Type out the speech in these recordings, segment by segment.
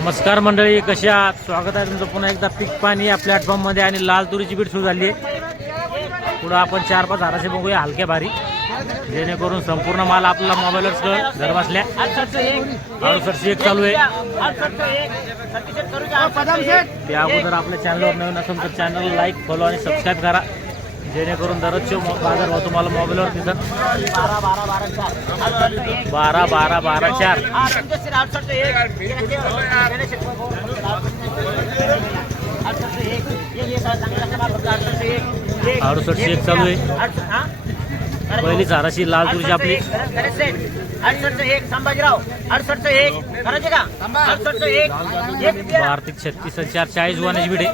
नमस्कार मंडळी, कशी आहात? स्वागत आहे तुमचं पुन्हा एकदा पीक पाणी या प्लॅटफॉर्ममध्ये. आणि लाल तुरीची बीट सुरू झाली आहे. पुढं आपण 4-5 हाराचे बघूया हलक्या भारी, जेणेकरून संपूर्ण माल आपला मोबाईलवर घर बसल्या. 68 चालू आहे. त्या अगोदर आपल्या चॅनलवर नवीन असेल तर चॅनल लाईक, फॉलो आणि सबस्क्राईब करा, जेणेकरून दररोजचे बाजार भाव तुम्हाला मोबाईलवर दिसत. 12-12-12-4 68 चालू आहे. पहिली चाराशी लाल तुरीची आपली 68 संभाजीराव 68 आर्थिक 36-40 वाण्याची बिडे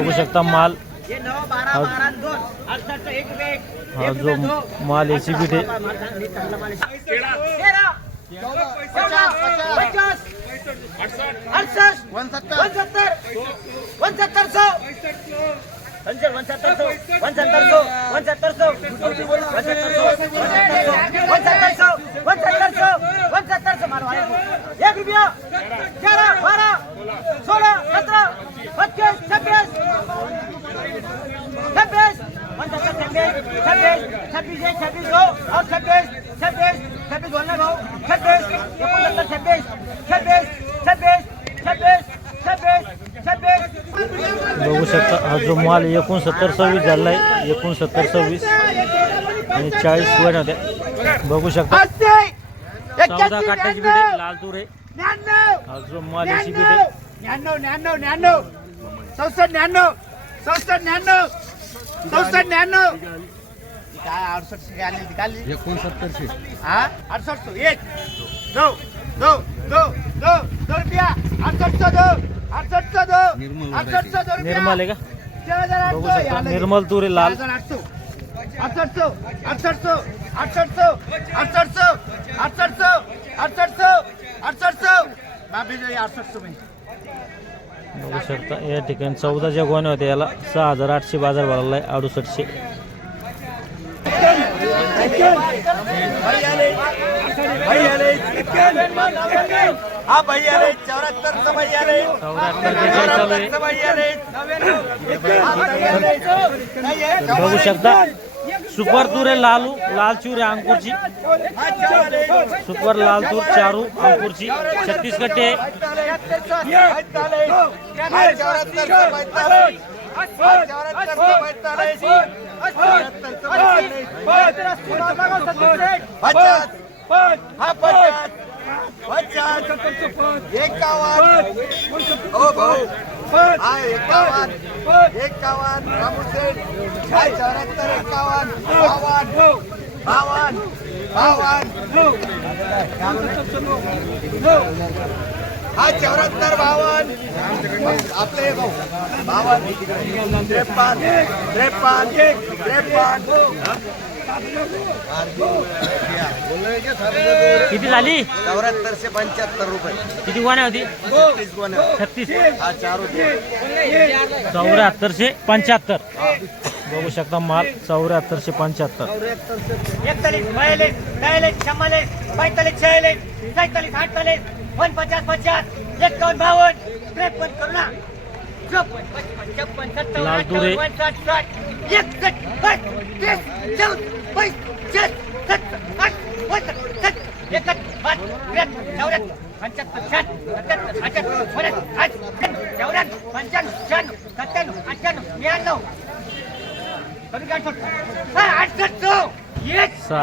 बघू शकता. माल हा जो माल याची बिडे 26 बघू शकता. हा जो माल 69-26 झाला आहे. 69-26 आणि 40 वन होते. बघू शकता 14 काट्याची बिडे लाल तूर आहे. हा जो माल याची बिडे 99 काय 68 आली निकाली 69 हा 68 1 2 2 2 2 2 रुपया 68 निर्मल आहे का? बघू शकता निर्मल तूर आहे लाल. 68 बघू शकता या ठिकाणी 14 गोण्या होत्या. याला 6800 बाजार भरला आहे. 6800 हा भाई आले 74 भाई आले 74 बघू शकता. सुपर तूर आहे लालू लाल चूर आहे अंकुरची. सुपर लाल तूर चारू अंकुरची 36 कट्टे. हा 74 52 आपले 52 किती झाली? 7475 रुपये. किती गोण्या होती? 36. 7475 बघू शकता माल 7475. 41 42 43 44 45 46 47 48 49 50 51 52 53 करू ना. 54 55 57 लाल तुरे. 58 60 61 32 34 35 36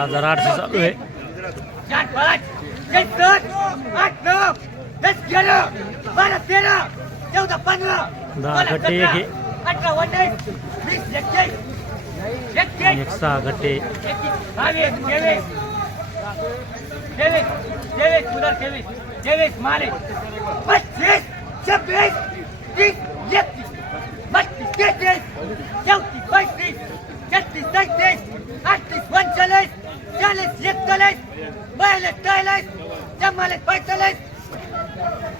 6800 चालू आहे. 10 गट्टे एक आहे. 1 6 गट्टे 23 माले 25 26 30 31 32 33 34 35 36 38 39 40 41 42 43 44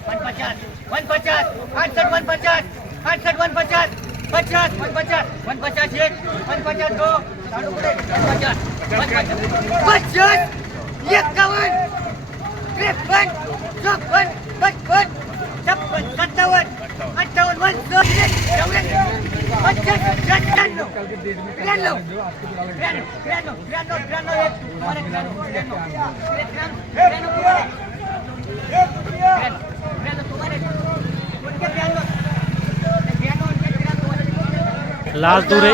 45 50 68 50 68 50 50 50 50 1 50 2 50 51 53 54 त्र्याण्णव एक. तुम्हाला लाल तुरे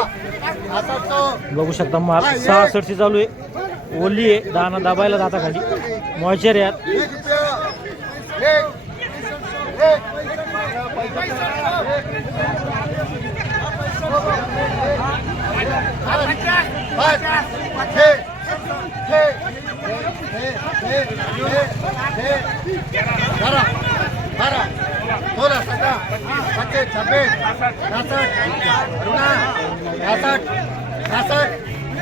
बघू शकता माल 66 चालू आहे. ओली आहे, दाना दाबायला जाता खाली. मॉइश्चर यात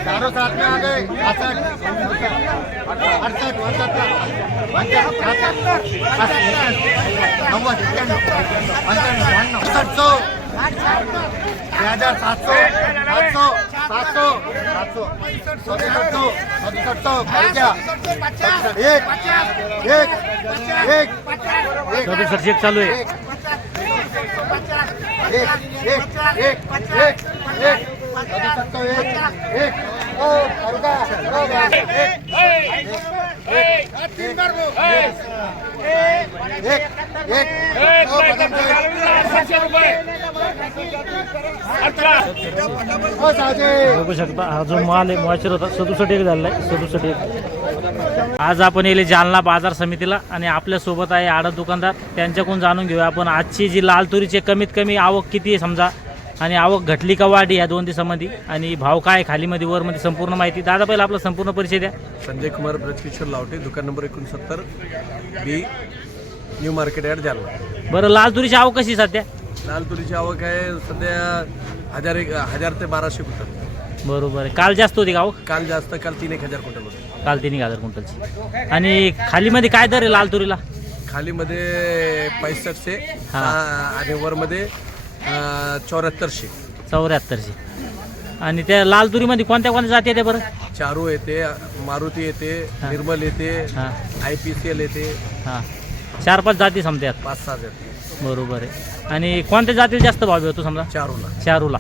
चारों साथ में आ गए 68 68 67 चालू आहे. बघू शकता हा जो माल आहे मॉइश्चर होता 67 एक झालेला आहे. 67 एक. आज आपण येले जालना बाजार समितीला आणि आपल्या सोबत आहे आडत दुकानदार. त्यांच्याकडून जाणून घेऊया आपण आजची जी लाल तुरीची कमीत कमी आवक किती आहे समजा, आणि आवक घटली का वाढली या 2 दिवसामध्ये, आणि भाव काय खालीमध्ये वरमध्ये संपूर्ण माहिती. दादा पहिला आपला संपूर्ण परिचय द्या. संजय कुमार ब्रजकिशोर लावटे, दुकान नंबर 69 बी, न्यू मार्केट यार्ड, जालना. बरं, लाल तुरीची आवक कशी सध्या? लाल तुरीची आवक आहे सध्या 1000 ते 1200 क्विंटल. बरोबर आहे. काल जास्त होती का आवक? काल जास्त, काल 3-1000 क्विंटल होते. काल 3000 क्विंटलची. आणि खालीमध्ये काय दर आहे लाल तुरीला? खालीमध्ये 6500 हा. आणि वरमध्ये 7400. 7400. आणि त्या लाल तुरीमध्ये कोणत्या कोणत्या जाती येते बरं? चारू येते, मारुती येते, हा. निर्मल येते, हां IPCL येते, हां 4-5 जाती समजतात. 5-6 येते. बरोबर आहे. आणि कोणत्या जातीला जास्त भाव भेटतो समजा? चारूला. चारूला.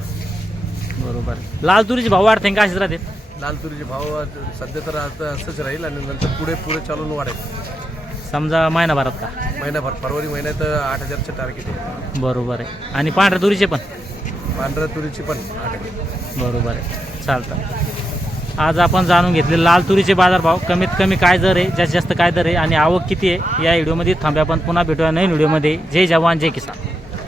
बरोबर आहे. लाल तुरीचे भाव वाढते का असेच राहते? लाल तुरीचे भाव सध्या तर आता असंच राहील आणि नंतर पुढे चालून वाढेल. समजा महिनाभरात का? महिनाभर, फरवरी महिन्यात 8000चे टार्गेट आहे. बरोबर आहे. आणि पांढऱ्या तुरीचे पण? पांढऱ्या तुरीची पण 8000. बरोबर आहे. चालतं. आज आपण जाणून घेतले लाल तुरीचे बाजारभाव, कमीत कमी काय दर आहे, जास्तीत जास्त काय दर आहे, आणि आवक किती आहे या व्हिडिओमध्ये थांबे. आपण पुन्हा भेटूया नवीन व्हिडिओमध्ये. जय जवान जय किसान.